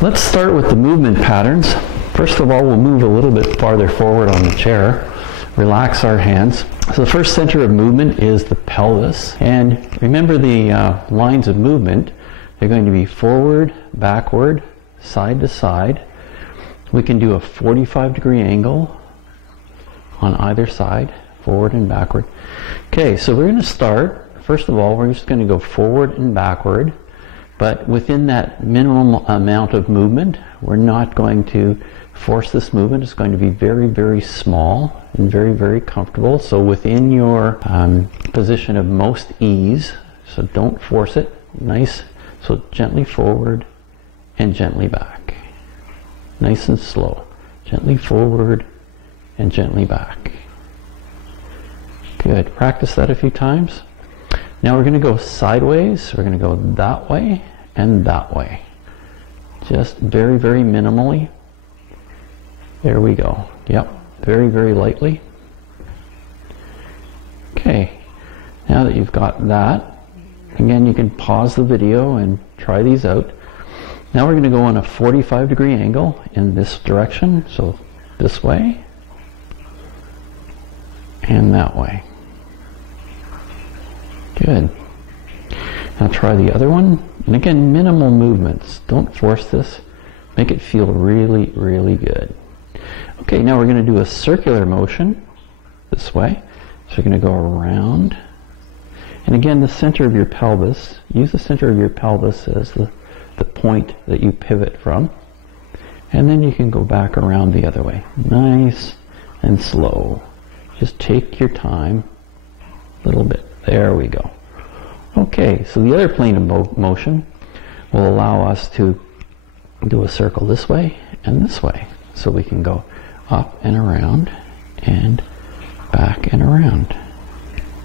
Let's start with the movement patterns. First of all, we'll move a little bit farther forward on the chair. Relax our hands. So the first center of movement is the pelvis. And remember the lines of movement. They're going to be forward, backward, side to side. We can do a 45-degree angle on either side, forward and backward. Okay, so we're going to start. First of all, we're just going to go forward and backward. But within that minimum amount of movement, we're not going to force this movement. It's going to be very, very small and very, very comfortable. So within your position of most ease, so don't force it. Nice. So gently forward and gently back. Nice and slow. Gently forward and gently back. Good. Practice that a few times. Now we're going to go sideways. We're going to go that way and that way. Just very, very minimally. There we go. Yep. Very, very lightly. Okay. Now that you've got that, again, you can pause the video and try these out. Now we're going to go on a 45-degree angle in this direction. So this way and that way. Good. Now try the other one. And again, minimal movements. Don't force this. Make it feel really, really good. Okay, now we're going to do a circular motion this way. So you're going to go around. And again, the center of your pelvis. Use the center of your pelvis as the point that you pivot from. And then you can go back around the other way. Nice and slow. Just take your time a little bit. There we go. Okay, so the other plane of motion will allow us to do a circle this way and this way. So we can go up and around and back and around.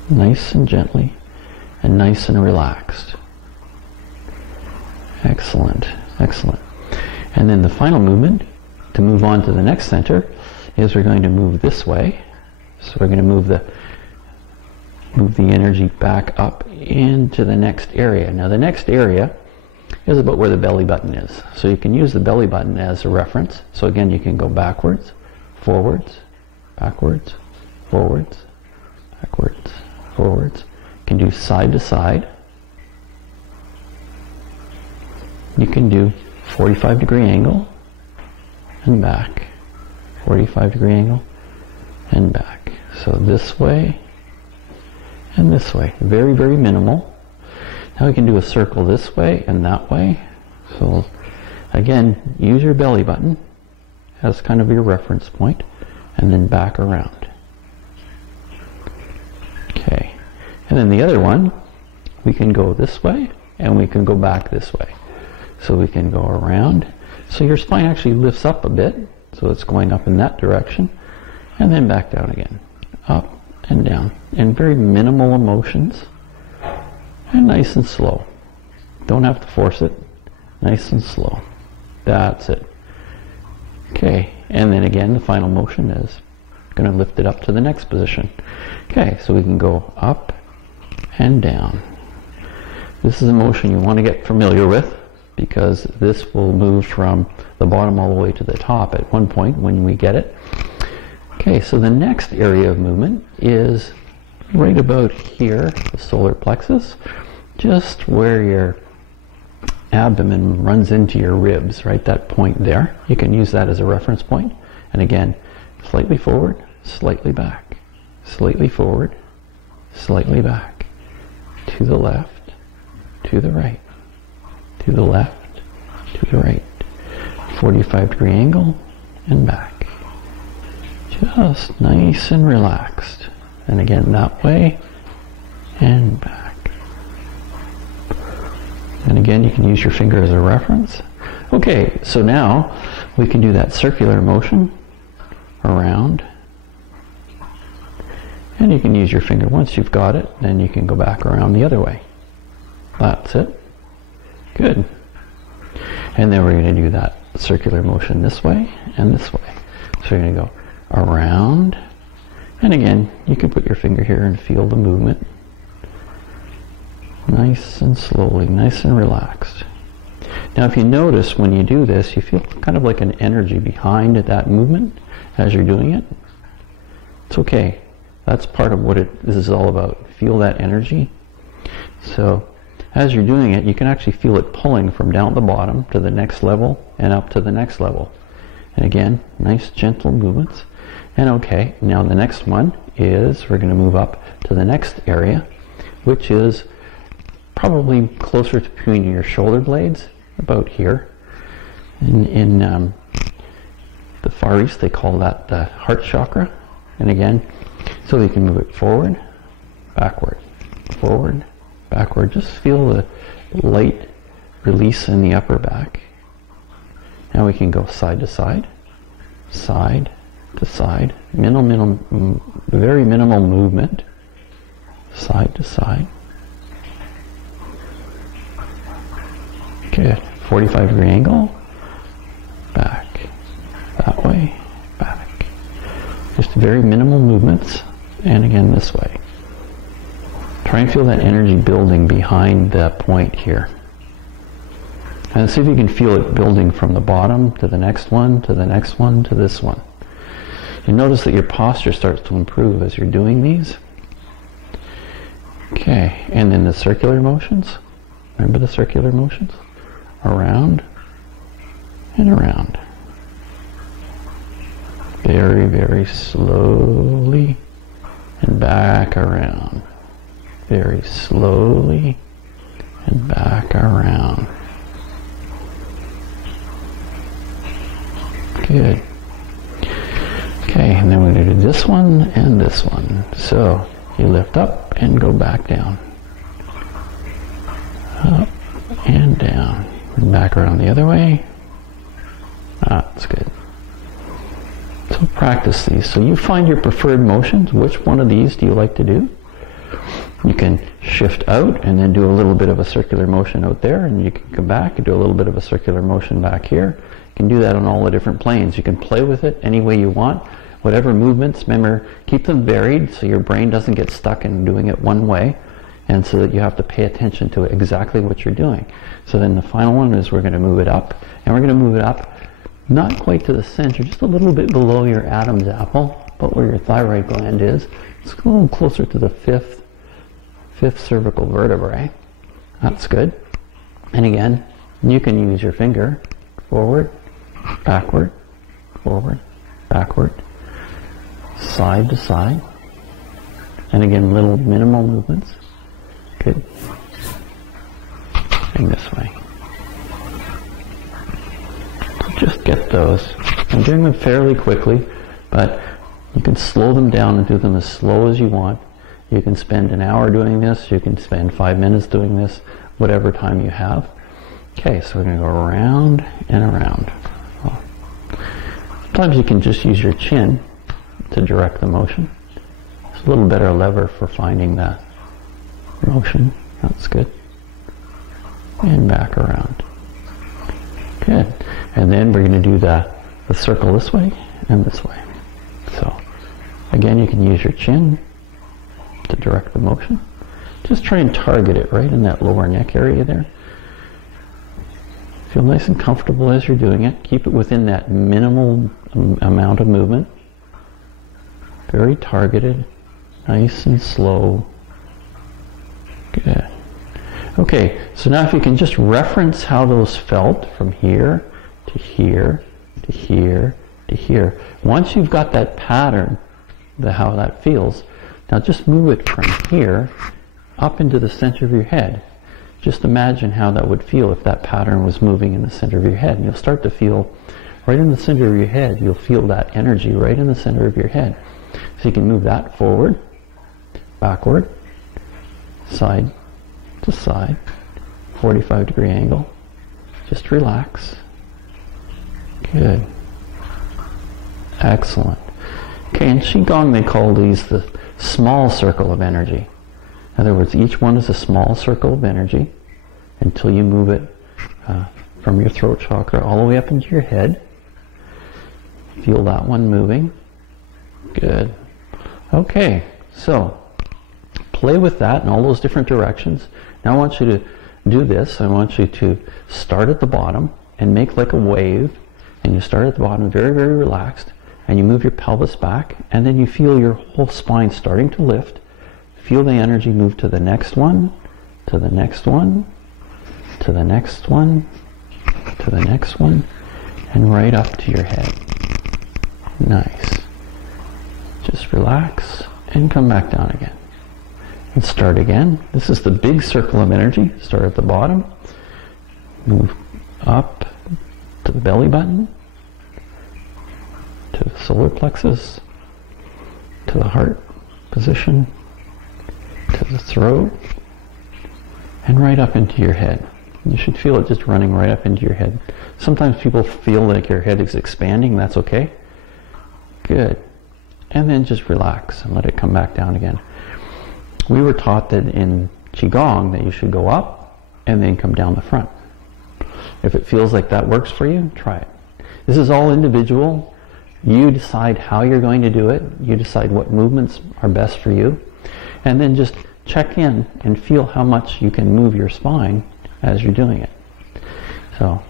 Nice and gently and nice and relaxed. Excellent, excellent. And then the final movement to move on to the next center is we're going to move this way. So we're going to move the energy back up into the next area. Now the next area is about where the belly button is. So you can use the belly button as a reference. So again, you can go backwards, forwards, backwards, forwards, backwards, forwards. You can do side to side. You can do 45-degree angle and back, 45-degree angle and back. So this way and this way. Very, very minimal. Now we can do a circle this way and that way. So again, use your belly button as kind of your reference point and then back around. Okay. And then the other one, we can go this way and we can go back this way. So we can go around. So your spine actually lifts up a bit. So it's going up in that direction and then back down again. Up and down, and very minimal emotions, and nice and slow. Don't have to force it. Nice and slow. That's it. Okay, and then again, the final motion is going to lift it up to the next position. Okay, so we can go up and down. This is a motion you want to get familiar with because this will move from the bottom all the way to the top at one point when we get it. Okay, so the next area of movement is right about here, the solar plexus, just where your abdomen runs into your ribs, right, that point there. You can use that as a reference point. And again, slightly forward, slightly back, slightly forward, slightly back, to the left, to the right, to the left, to the right, 45-degree angle and back. Just nice and relaxed. And again, that way and back. And again, you can use your finger as a reference. Okay, so now we can do that circular motion around. And you can use your finger. Once you've got it, then you can go back around the other way. That's it. Good. And then we're going to do that circular motion this way and this way. So you're going to go around, and again, you can put your finger here and feel the movement. Nice and slowly, nice and relaxed. Now if you notice when you do this, you feel kind of like an energy behind that movement as you're doing it. It's okay. That's part of what this is all about. Feel that energy. So as you're doing it, you can actually feel it pulling from down at the bottom to the next level and up to the next level. And again, nice gentle movements. And okay, now the next one is we're going to move up to the next area, which is probably closer to between your shoulder blades, about here. In the Far East, they call that the heart chakra. And again, so you can move it forward, backward, forward, backward. Just feel the light release in the upper back. Now we can go side to side, side to side, very minimal movement, side to side. Good. 45-degree angle, back, that way, back. Just very minimal movements, and again this way. Try and feel that energy building behind that point here. And see if you can feel it building from the bottom to the next one, to the next one, to this one. You notice that your posture starts to improve as you're doing these. Okay, and then the circular motions. Remember the circular motions? Around and around. Very, very slowly and back around. Very slowly and back around. Good. Okay, and then we're going to do this one and this one. So you lift up and go back down. Up and down. And back around the other way. That's good. So practice these. So you find your preferred motions. Which one of these do you like to do? You can shift out and then do a little bit of a circular motion out there, and you can come back and do a little bit of a circular motion back here. You can do that on all the different planes. You can play with it any way you want. Whatever movements, remember, keep them varied so your brain doesn't get stuck in doing it one way, and so that you have to pay attention to exactly what you're doing. So then the final one is we're going to move it up, and we're going to move it up not quite to the center, just a little bit below your Adam's apple, but where your thyroid gland is. It's a little closer to the fifth cervical vertebrae. That's good. And again, you can use your finger forward, backward, side to side, and again little minimal movements. Good. And this way. Just get those. I'm doing them fairly quickly, but you can slow them down and do them as slow as you want. You can spend an hour doing this, you can spend 5 minutes doing this, whatever time you have. Okay, so we're going to go around and around. Well, sometimes you can just use your chin to direct the motion. It's a little better lever for finding that motion. That's good. And back around. Good. And then we're going to do the circle this way and this way. So again, you can use your chin to direct the motion. Just try and target it right in that lower neck area there. Feel nice and comfortable as you're doing it. Keep it within that minimal amount of movement. Very targeted, nice and slow. Good. Okay, so now if you can just reference how those felt from here to here to here to here. Once you've got that pattern, how that feels, now just move it from here up into the center of your head. Just imagine how that would feel if that pattern was moving in the center of your head. And you'll start to feel right in the center of your head, you'll feel that energy right in the center of your head. So you can move that forward, backward, side to side, 45-degree angle. Just relax. Good. Excellent. Okay, in Qigong they call these the small circle of energy. In other words, each one is a small circle of energy until you move it from your throat chakra all the way up into your head. Feel that one moving. Good. Okay, so play with that in all those different directions. Now I want you to do this, I want you to start at the bottom and make like a wave. And you start at the bottom, very, very relaxed, and you move your pelvis back, and then you feel your whole spine starting to lift. Feel the energy move to the next one, to the next one, to the next one, to the next one, and right up to your head. Nice. Just relax and come back down again. And start again. This is the big circle of energy. Start at the bottom, move up to the belly button, to the solar plexus, to the heart position, to the throat, and right up into your head. You should feel it just running right up into your head. Sometimes people feel like your head is expanding. That's okay. Good. And then just relax and let it come back down again. We were taught that in Qigong that you should go up and then come down the front. If it feels like that works for you, try it. This is all individual. You decide how you're going to do it. You decide what movements are best for you. And then just check in and feel how much you can move your spine as you're doing it. So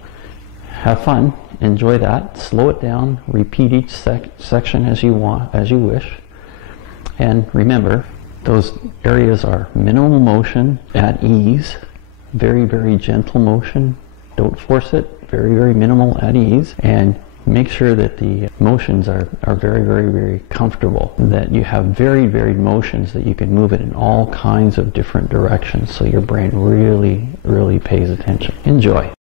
have fun, enjoy that, slow it down, repeat each section as you want, as you wish. And remember, those areas are minimal motion at ease, very, very gentle motion. Don't force it, very, very minimal at ease. And make sure that the motions are very, very, very comfortable, that you have very varied motions, that you can move it in all kinds of different directions so your brain really, really pays attention. Enjoy.